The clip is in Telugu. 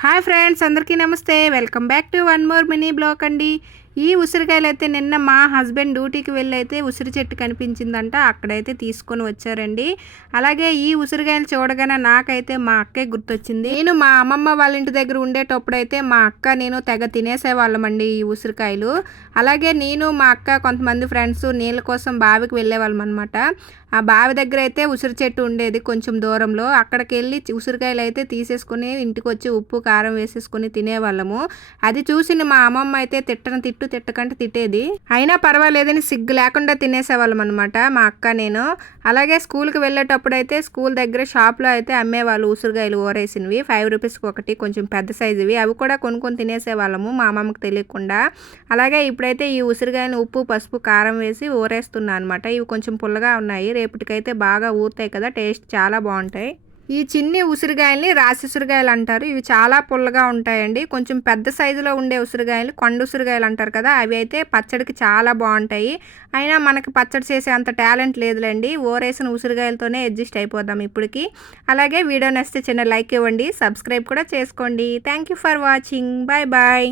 హాయ్ ఫ్రెండ్స్, అందరికీ నమస్తే. Welcome back to one more mini blog అండి. ఈ ఉసిరికాయలు అయితే నిన్న మా హస్బెండ్ డ్యూటీకి వెళ్ళి అయితే ఉసిరి చెట్టు కనిపించిందంట, అక్కడైతే తీసుకొని వచ్చారండి. అలాగే ఈ ఉసిరికాయలు చూడగానే నాకైతే మా అక్కే గుర్తొచ్చింది. నేను మా అమ్మమ్మ వాళ్ళ ఇంటి దగ్గర ఉండేటప్పుడు అయితే మా అక్క నేను తెగ తినేసేవాళ్ళమండి ఈ ఉసిరికాయలు. అలాగే నేను మా అక్క కొంతమంది ఫ్రెండ్స్ నీళ్ళ కోసం బావికి వెళ్ళేవాళ్ళం అనమాట. ఆ బావి దగ్గర అయితే ఉసిరి చెట్టు ఉండేది కొంచెం దూరంలో. అక్కడికి వెళ్ళి ఉసిరికాయలు అయితే తీసేసుకుని ఇంటికి వచ్చి ఉప్పు కారం వేసేసుకుని తినేవాళ్ళము. అది చూసిన మా అమ్మమ్మ అయితే తిట్టకంటే తిట్టేది. అయినా పర్వాలేదని సిగ్గు లేకుండా తినేసేవాళ్ళం అనమాట మా అక్క నేను. అలాగే స్కూల్కి వెళ్ళేటప్పుడు అయితే స్కూల్ దగ్గర షాప్లో అయితే అమ్మేవాళ్ళు ఉసిరికాయలు ఊరేసినవి. 5 రూపీస్కి ఒకటి, కొంచెం పెద్ద సైజువి. అవి కూడా కొనుక్కొని తినేసేవాళ్ళము మా అమ్మమ్మకి తెలియకుండా. అలాగే ఇప్పుడైతే ఈ ఉసిరికాయలను ఉప్పు పసుపు కారం వేసి ఊరేస్తున్నా అనమాట. ఇవి కొంచెం పుల్లగా ఉన్నాయి, రేపటికైతే బాగా ఊరుతాయి కదా, టేస్ట్ చాలా బాగుంటాయి. ఈ చిన్ని ఉసిరికాయల్ని రాసి ఉసిరికాయలు అంటారు. ఇవి చాలా పుల్లగా ఉంటాయండి. కొంచెం పెద్ద సైజులో ఉండే ఉసిరికాయలు కొండ ఉసిరికాయలు అంటారు కదా, అవి అయితే పచ్చడికి చాలా బాగుంటాయి. అయినా మనకి పచ్చడి చేసే అంత టాలెంట్ లేదులేండి, ఊరేసిన ఉసిరికాయలతోనే అడ్జస్ట్ అయిపోదాం ఇప్పటికి. అలాగే వీడియో నచ్చితే చిన్న లైక్ ఇవ్వండి, సబ్స్క్రైబ్ కూడా చేసుకోండి. Thank you for watching. Bye bye.